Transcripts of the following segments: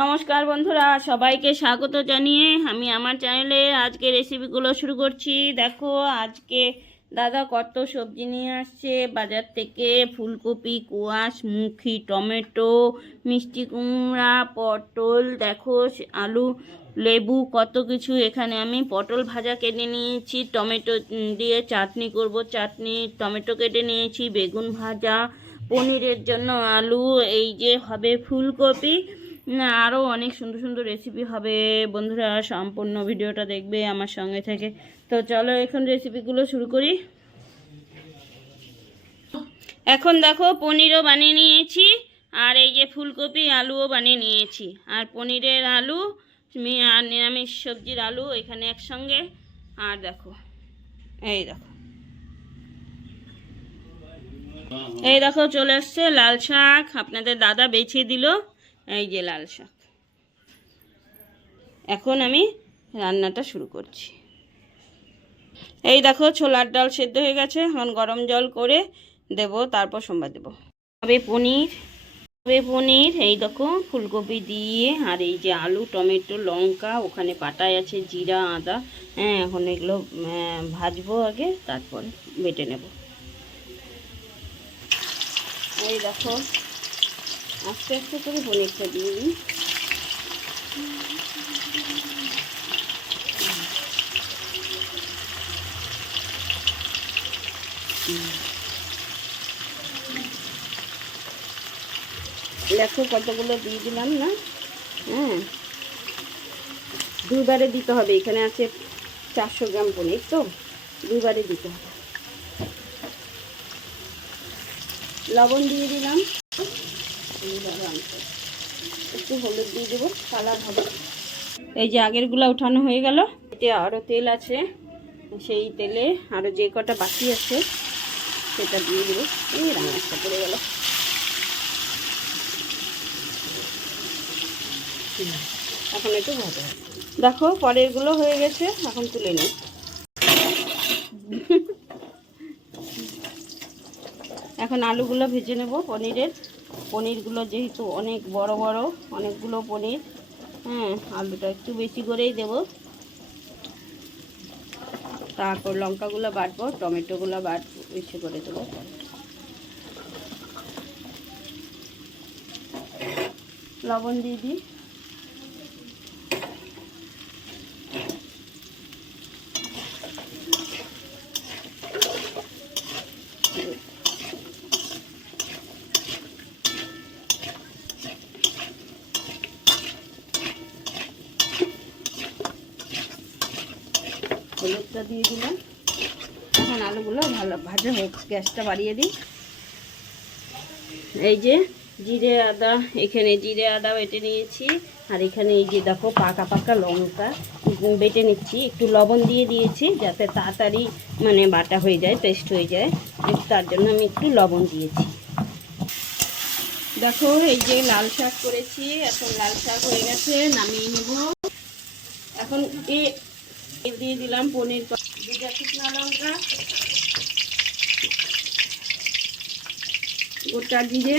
নমস্কার বন্ধুরা, সবাইকে স্বাগত জানিয়ে আমি আমার চ্যানেলে আজকে রেসিপিগুলো শুরু করছি। দেখো, আজকে দাদা কত সবজি নিয়ে আসছে। বাজার থেকে ফুলকপি, কোয়াশ, মুখি, টমেটো, মিষ্টি কুমড়া, পটল, দেখো আলু, লেবু, কত কিছু এখানে আমি পটল ভাজা কেটে নিয়েছি, টমেটো দিয়ে চাটনি করব। চাটনি, টমেটো কেটে নিয়েছি, বেগুন ভাজা, পনিরের জন্য আলু, এই যে হবে ফুলকপি। আরও অনেক সুন্দর সুন্দর রেসিপি হবে। বন্ধুরা, সম্পূর্ণ ভিডিওটা দেখবে আমার সঙ্গে থেকে। তো চলো এখন রেসিপিগুলো শুরু করি। এখন দেখো, পনিরও বানিয়ে নিয়েছি, আর এই যে ফুলকপি, আলুও বানিয়ে নিয়েছি। আর পনিরের আলু আর নিরামিষ সবজির আলু এখানে একসঙ্গে। আর দেখো, এই দেখো। এই দেখো, চলে আসছে লাল শাক। আপনাদের দাদা বেছে দিল। এই যে লাল শাক। এখন আমি রান্নাটা শুরু করছি। এই দেখো, ছোলার ডাল সেদ্ধ হয়ে গেছে। এখন গরম জল করে দেব, তারপর সোমবার দেব। হবে পনির। হবে পনির। এই দেখো, ফুলকপি দিয়ে আর এই যে আলু, টমেটো, লঙ্কা, ওখানে পাটায় আছে জিরা, আদা। হ্যাঁ এখন এগুলো ভাজবো আগে, তারপরে বেটে নেব। এই দেখো আস্তে আস্তে করে পনিরটা দিয়ে দিই। দেখো কতগুলো দিয়ে দিলাম না? হ্যাঁ। দুবারে দিতে হবে, এখানে আছে চারশো গ্রাম পনির তো দুবারে দিতে হবে। লবণ দিয়ে দিলাম। এইভাবে আনতে। একটু হলুদ দিয়ে দেবো কালার হবে। এই যে আগেরগুলো উঠানো হয়ে গেল। এতে আরও তেল আছে সেই তেলে আরও যে কটা বাকি আছে সেটা দিয়ে দেবো। এই রান্নাটা পড়ে গেল। এখন একটু ভাজা হবে। দেখো পরেরগুলো হয়ে গেছে এখন তুলে নিই। এখন আলুগুলো ভেজে নেব পনিরের। পনিরগুলো যেহেতু অনেক বড় বড়, অনেকগুলো পনির হ্যাঁ আলুটা একটু বেশি করেই দেব। তারপর লঙ্কাগুলো বাটবো, টমেটোগুলো বাটবো বেশি করে দেবো। লবণ দিয়ে দিই। হলুদটা দিয়ে দিলাম। এখন আলুগুলো ভালো ভাজা হোক, গ্যাসটা বাড়িয়ে দিই। এই যে জিরে, আদা, এখানে জিরে, আদা বেটে নিয়েছি। আর এখানে এই যে দেখো পাকা পাকা লঙ্কা বেটে নিচ্ছি। একটু লবণ দিয়ে দিয়েছি যাতে তাড়াতাড়ি মানে বাটা হয়ে যায় পেস্ট হয়ে যায়। তার জন্য আমি একটু লবণ দিয়েছি। দেখো এই যে লাল শাক করেছি। এখন লাল শাক হয়ে গেছে, নামিয়ে নেব। এখন এ এ দিয়ে দিলাম পনির দুটা শুকনো লঙ্কা, গোটা জিরে,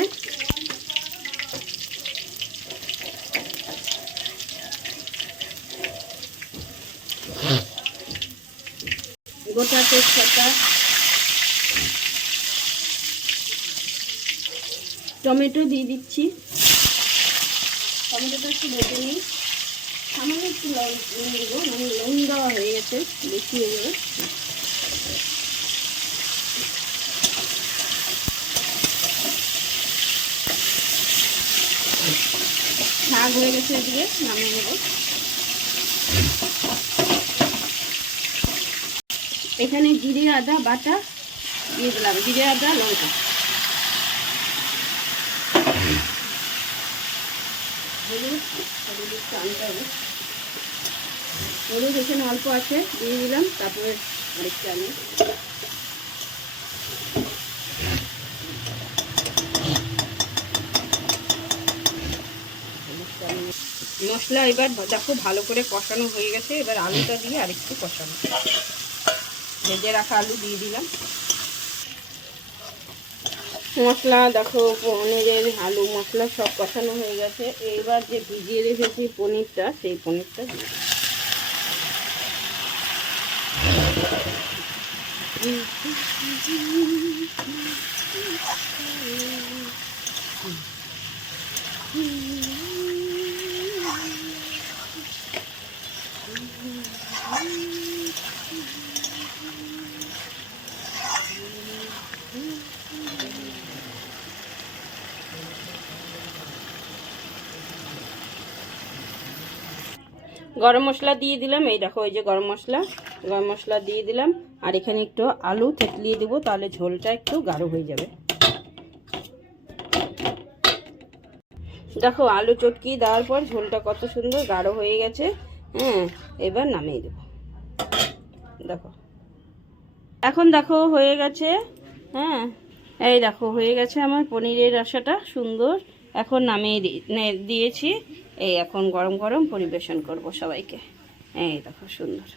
গোটা তেজপাতা, টমেটো দিয়ে দিচ্ছি। টমেটোটা একটু ভেজে নিই। সামান্য একটু লবণ নুন দেবো মানে নুন দেওয়া হয়ে গেছে, বেশি হয়ে যাবে। শাক হয়ে গেছে এদিকে, নামিয়ে নেব। এখানে জিরে, আদা, বাটা, দিয়ে দিলাম, জিরে, আদা, লঙ্কা। হলুদ হলুদ আনতে হবে হলুদ এখানে অল্প আছে, দিয়ে দিলাম, তারপরে আরেকটা আমি মশলা এবার দেখো ভালো করে কষানো হয়ে গেছে, এবার আলুটা দিয়ে আরেকটু কষানো ভেজে রাখা আলু দিয়ে দিলাম। মশলা দেখো, পনিরের আলু মশলা সব কষানো হয়ে গেছে। এইবার যে ভিজিয়ে রেখেছি পনিরটা, সেই পনিরটা দিয়ে দিই। গরম মশলা দিয়ে দিলাম। এই দেখো, এই যে গরম মশলা গরম মশলা দিয়ে দিলাম। আর এখানে একটু আলু থেতলিয়ে দেবো, তাহলে ঝোলটা একটু গাঢ় হয়ে যাবে। দেখো, আলু চটকি দেওয়ার পর ঝোলটা কত সুন্দর গাঢ় হয়ে গেছে। হ্যাঁ এবার নামিয়ে দেবো। দেখো। এখন দেখো, হয়ে গেছে। হ্যাঁ এই দেখো, হয়ে গেছে আমার পনিরের রসাটা সুন্দর। এখন নামিয়ে দিয়েছি। এই এখন গরম গরম পরিবেশন করব সবাইকে। এই দেখো সুন্দর।